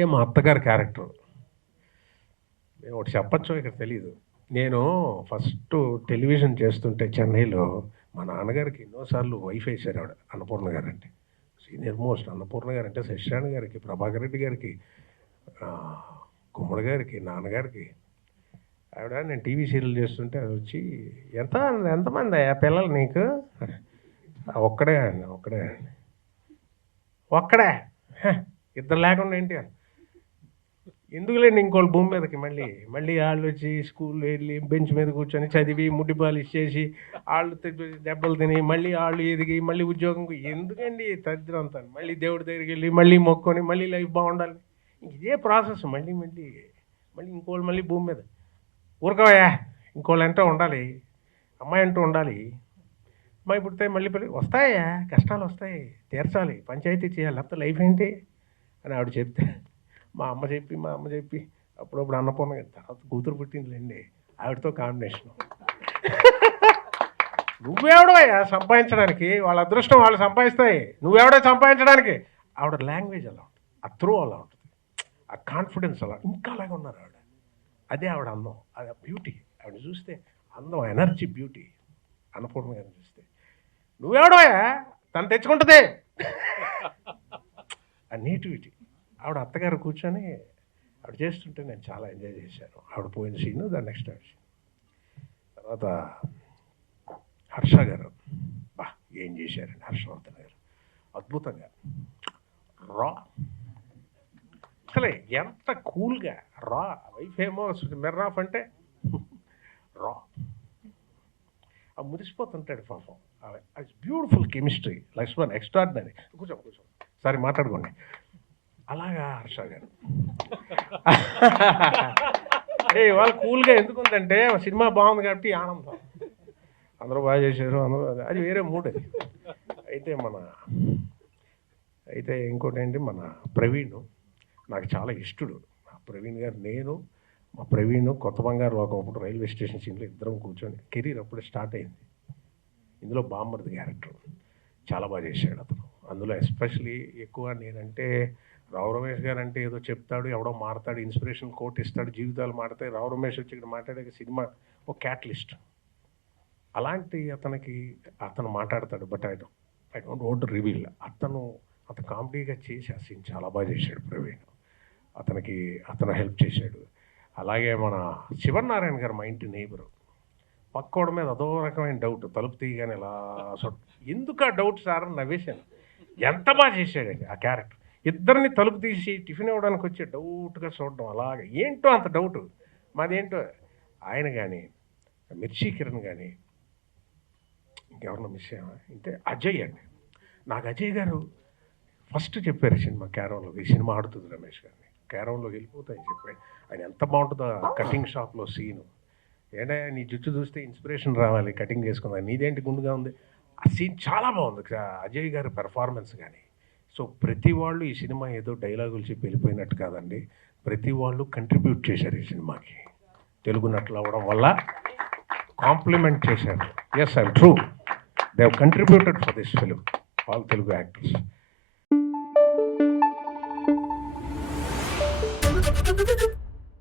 అంటే మా అత్తగారి క్యారెక్టర్. నేను ఒకటి చెప్పచ్చు ఇక్కడ తెలియదు నేను ఫస్ట్ టెలివిజన్ చేస్తుంటే చెన్నైలో మా నాన్నగారికి ఎన్నోసార్లు వైఫ్ వేశారు ఆవిడ అన్నపూర్ణ గారు అంటే సీనియర్ మోస్ట్ అన్నపూర్ణ గారు అంటే శశాణి గారికి ప్రభాకర్ రెడ్డి గారికి కుమ్మడి గారికి నాన్నగారికి. ఆవిడ నేను టీవీ సీరియల్ చేస్తుంటే అది వచ్చి ఎంత ఎంతమంది ఆ పిల్లలు నీకు? ఒక్కడే అండి ఒక్కడే ఒక్కడే? ఇద్దరు లేకుండా ఏంటి? అని ఎందుకులేండి ఇంకోళ్ళు భూమి మీదకి మళ్ళీ? మళ్ళీ వాళ్ళు వచ్చి స్కూల్ వెళ్ళి బెంచ్ మీద కూర్చొని చదివి ముడ్డిపాలు ఇచ్చేసి వాళ్ళు దెబ్బలు తిని మళ్ళీ వాళ్ళు ఎదిగి మళ్ళీ ఉద్యోగం ఎందుకండి తద్దిరం అంతా? మళ్ళీ దేవుడి దగ్గరికి వెళ్ళి మళ్ళీ మొక్కొని మళ్ళీ లైఫ్ బాగుండాలి. ఇదే ప్రాసెస్ మళ్ళీ మళ్ళీ మళ్ళీ ఇంకోళ్ళు మళ్ళీ భూమి మీద. ఊరుకోవయా ఇంకోళ్ళు అంటూ ఉండాలి అమ్మాయి అంటూ ఉండాలి. అమ్మాయి పుడితే మళ్ళీ పిల్ల వస్తాయా? కష్టాలు వస్తాయి తీర్చాలి పంచాయతీ చేయాలి లేకపోతే లైఫ్ ఏంటి? అని ఆవిడ చెప్తే మా అమ్మ చెప్పి మా అమ్మ చెప్పి అప్పుడప్పుడు అన్నపూర్ణ తర్వాత కూతురు పుట్టిందిలేండి. ఆవిడతో కాంబినేషన్ నువ్వెవడవయ్యా సంపాదించడానికి? వాళ్ళ అదృష్టం వాళ్ళు సంపాదిస్తాయి. నువ్వెవడో సంపాదించడానికి? ఆవిడ లాంగ్వేజ్ అలా ఉంటుంది. ఆ త్రూ అలా ఉంటుంది. ఆ కాన్ఫిడెన్స్ అలా ఇంకా అలాగే ఉన్నారు ఆవిడ. అదే ఆవిడ అందం. అది బ్యూటీ ఆవిడ చూస్తే అందం ఎనర్జీ బ్యూటీ అన్నపూర్ణ గారిని చూస్తే. నువ్వెవడవయ్యా? తను తెచ్చుకుంటుంది. ఆ నేటివిటీ ఆవిడ అత్తగారు కూర్చొని ఆవిడ చేస్తుంటే నేను చాలా ఎంజాయ్ చేశాను. ఆవిడ పోయిన సీన్ దాని నెక్స్ట్ తర్వాత హర్ష గారు బా ఏం చేశారండి హర్షవర్ధన్ గారు అద్భుతంగా. రా. అసలే ఎంత కూల్గా. రా. వైఫ్ ఏమో మెర్రాఫ్ అంటే రా. ఆ మురిసిపోతుంటాడు పాపం. Beautiful chemistry. లక్ష్మణ్ ఎక్స్ట్రాడినరీ. కూర్చో కూర్చో. సరే మాట్లాడుకోండి. అలాగా హర్ష గారు. అంటే ఇవాళ కూల్గా ఎందుకు ఉందంటే సినిమా బాగుంది కాబట్టి ఆనందం. అందరూ బాగా చేశారు అందరూ అది- వేరే మూడ్ అది. అయితే మన అయితే ఇంకోటి ఏంటి మన ప్రవీణ్ నాకు చాలా ఇష్టడు. ఆ ప్రవీణ్ గారు నేను మా ప్రవీణ్ కొత్త బంగారు ఒకప్పుడు రైల్వే స్టేషన్ సీన్లో ఇద్దరం కూర్చొని కెరీర్ అప్పుడే స్టార్ట్ అయింది. ఇందులో బామ్మర్ది క్యారెక్టర్ చాలా బాగా చేశాడు అతను. అందులో ఎస్పెషలీ ఎక్కువ నేనంటే రావు రమేష్ గారు అంటే ఏదో చెప్తాడు ఎవడో మారతాడు ఇన్స్పిరేషన్ కోట్ ఇస్తాడు జీవితాలు మారతాయి రావు రమేష్ వచ్చి ఇక్కడ మాట్లాడే సినిమా ఒక క్యాటలిస్ట్. అలాంటి అతనికి అతను మాట్లాడతాడు but I don't I don't want reveal. అతను అతను కామెడీగా చేసి ఆ సీన్ చాలా బాగా చేశాడు ప్రవీణ్. అతనికి అతను హెల్ప్ చేశాడు. అలాగే మన శివనారాయణ గారు మా ఇంటి నేబరు పక్కోడ మీద అదో రకమైన డౌట్ తలుపు తీయగానే ఇలా ఎందుకు ఆ డౌట్ సార్ అని నవ్వేశాను. ఎంత బాగా చేశాడండి ఆ క్యారెక్టర్. ఇద్దరిని తలుపు తీసి టిఫిన్ ఇవ్వడానికి వచ్చే డౌట్గా చూడడం అలాగే. ఏంటో అంత డౌట్. మాదేంటో? ఆయన కానీ మిర్చి కిరణ్ కానీ ఇంకెవరన్నా మిస్ అయ్యామా అంటే అజయ్ అండి. నాకు అజయ్ గారు ఫస్ట్ చెప్పారు సినిమా క్యారంలో ఈ సినిమా ఆడుతుంది రమేష్ గారిని. క్యారంలో వెళ్ళిపోతాయి చెప్పాడు. ఆయన ఎంత బాగుంటుందో కటింగ్ షాప్లో సీను. ఏంటంటే నీ జుట్టు చూస్తే ఇన్స్పిరేషన్ రావాలి కటింగ్ చేసుకుందా. నీదేంటి గుండుగా ఉంది? ఆ సీన్ చాలా బాగుంది. అజయ్ గారి పెర్ఫార్మెన్స్ కానీ సో ప్రతి వాళ్ళు ఈ సినిమా ఏదో డైలాగులు చెప్పి వెళ్ళిపోయినట్టు కాదండి. ప్రతి వాళ్ళు కంట్రిబ్యూట్ చేశారు ఈ సినిమాకి. తెలుగు నటులు అవ్వడం వల్ల కాంప్లిమెంట్ చేశారు. Yes I true they uh contributed for this film all Telugu actors